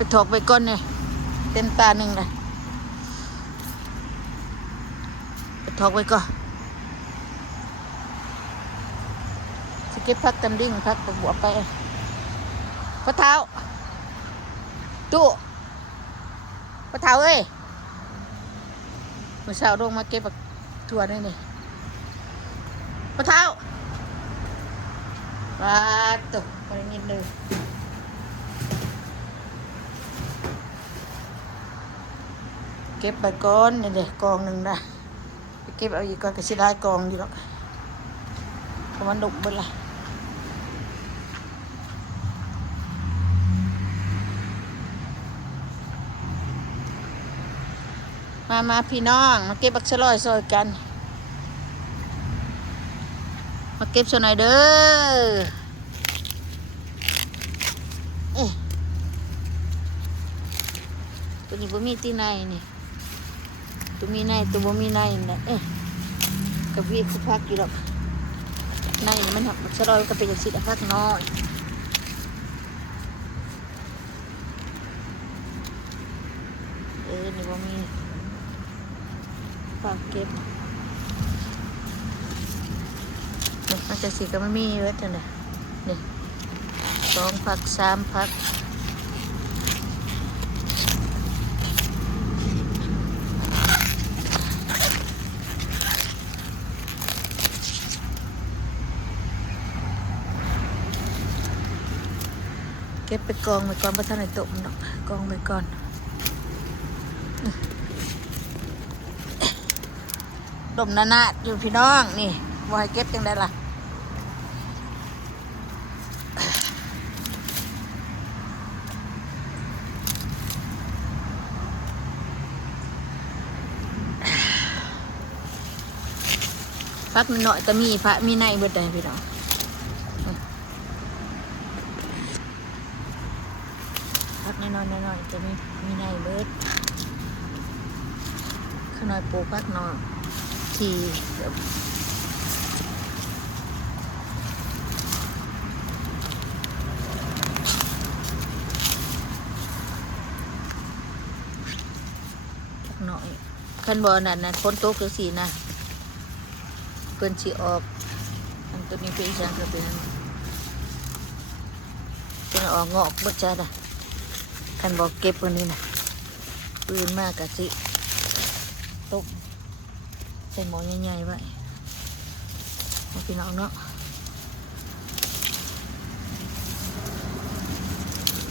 ไปถอกไปก้นเนี่ยเต็มตาหนึ่งเลยไปถอกไปก่อนสเก็บพักตำดิ้งพักบวบไปพระเท้าตู้พระเท้าเอ้ยเมื่อเช้าลงมาเก็บถั่วนี่นี่พระเท้าว้าตกไปนิดเลยเก็บใบก้อนนี่เด็กกองหนึ่งนะไปเก็บเอาอีกก้อนก็สิได้กองอยู่หรอกเพราะมันดุเบิดละมาพี่น้องมาเก็บบักชะลอยซอยกันมาเก็บส่วนไหนเด้อเอ๊ะตัวนี้บ่มีที่ในนี่ตัวมีในตัวบ่มีในนะเอ๊ะกับวีคือพักอยู่หรอกในมันหักบักชะลอยก็เป็นอย่างสิพักน้อยนี่บ่มีฝากเก็บมันจะสีก็ไม่มีเว้ยจังเลยนี่2 พัก 3 พักเก็บไปกองไปก่อนเพราะท่านในโต๊ะมันกองไปก่อนดมนาอยู่พี่น้องนี่วายเก็บจังได้ล่ะพักหน่อยก็มีพระมีในเบิดได้พี่น้องพักน้อยจะมีในเบิดข้างน้อยปลูกพักน้อยทีหน่อยขั้นบอนั่นนะพ้นโต๊ะคือสีนะเพิ่นสีออกอันตัวนี้เป็นช่างก็เป็นออกงอกหมดจ้าด่ะขั้นบอกเก็บวันนี้นะปืนมากกะสิตกใส่หมอใหญ่ๆไว้พี่น้องเนาะ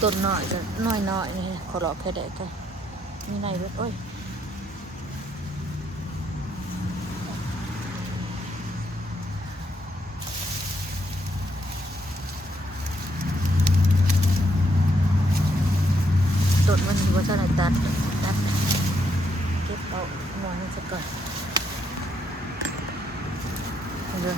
ต้นหน่อยก็น้อยนี่ขอหลอกแค่ได้ก็มีในรถโอ้ยต้นมันอยู่ว่าเท่าไหร่ตัดเก็บเอาหน่อยนึงสักก่อนเดี๋ยว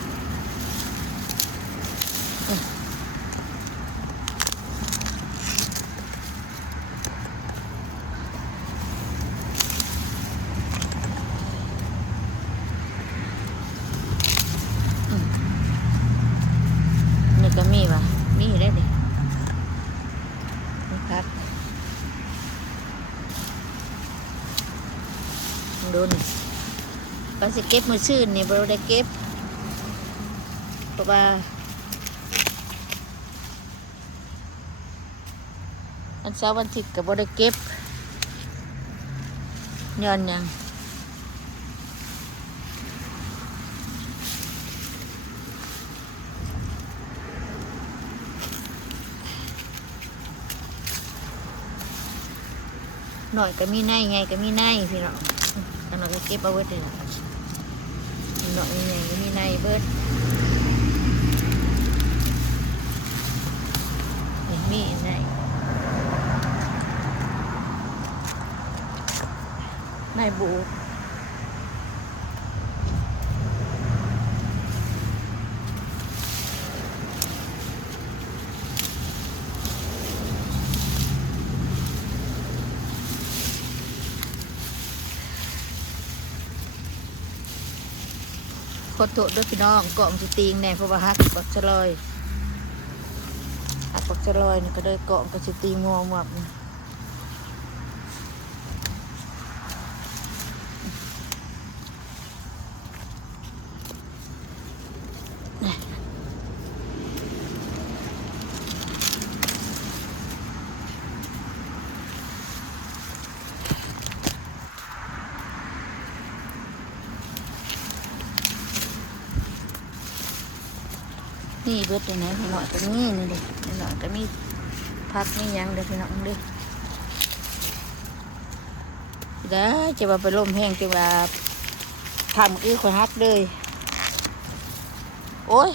นี่ก็มีว่ะมีได้ดินี่ครับดูนี่ก็สิเก็บมือชื่นนี่เราได้เก็บเพราะว่าอันเช้าวันอาทิตย์ก็บ่ได้เก็บย้อนยังหน่อยก็มีในไงก็มีในพี่น้องอันนั้นก็เก็บเอาไว้เลยหน่อยไงก็มีในเบิดมีในบู ขอโทษด้วยพี่น้องเกาะมันจะตีงแน่เพราะว่าฮักปักชะลอยฮักปักชะลอยนี่ก็เลยเกาะมันก็จะตีงอหมด นี่เบิดเลยนะพี่น้องก็มีนี่เด็พี่น้องก็มีพักนี่ยังเด็พี่น้องเด็ได้จะว่าไปลมแห้งจะว่าทำอื้อคนฮักเลยโอ้ย